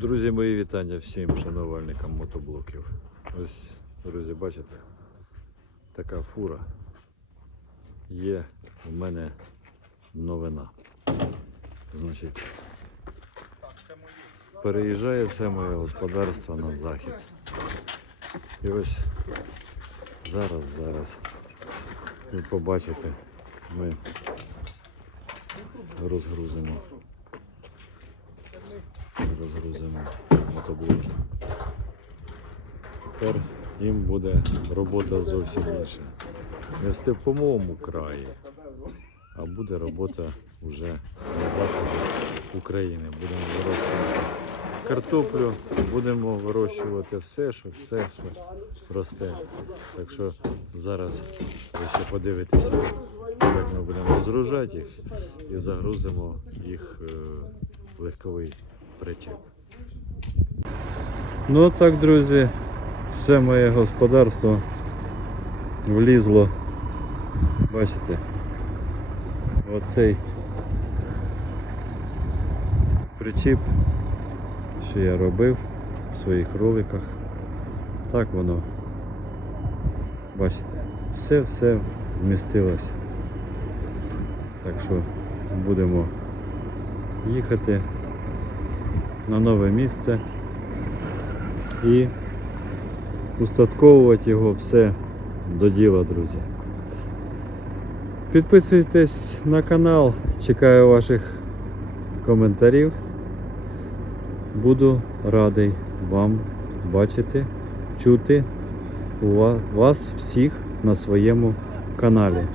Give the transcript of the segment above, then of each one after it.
Друзі, мої вітання всім шанувальникам мотоблоків. Ось, друзі, бачите, така фура. Є у мене новина. Значить, переїжджає все моє господарство на захід. І ось зараз, зараз ви побачите, ми розгрузимо розгрузимо мотоблоки. Тепер їм буде робота зовсім інша. Не в степовому краї, а буде робота вже на заході України. Будемо вирощувати картоплю, будемо вирощувати все, що все, що росте. Так що зараз ви ще подивитеся, як ми будемо розгружати їх і загрузимо їх е, легковий причеп. Ну так, друзі, все моє господарство влізло. Бачите, оцей причіп, що я робив в своїх роликах. Так воно. Бачите, все-все вмістилось. Так що будемо їхати на нове місце і устатковувати його все до діла, друзі. Підписуйтесь на канал, чекаю ваших коментарів. Буду радий вам бачити, чути вас всіх на своєму каналі.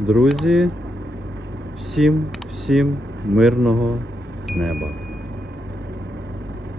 Друзі, всім, всім мирного неба.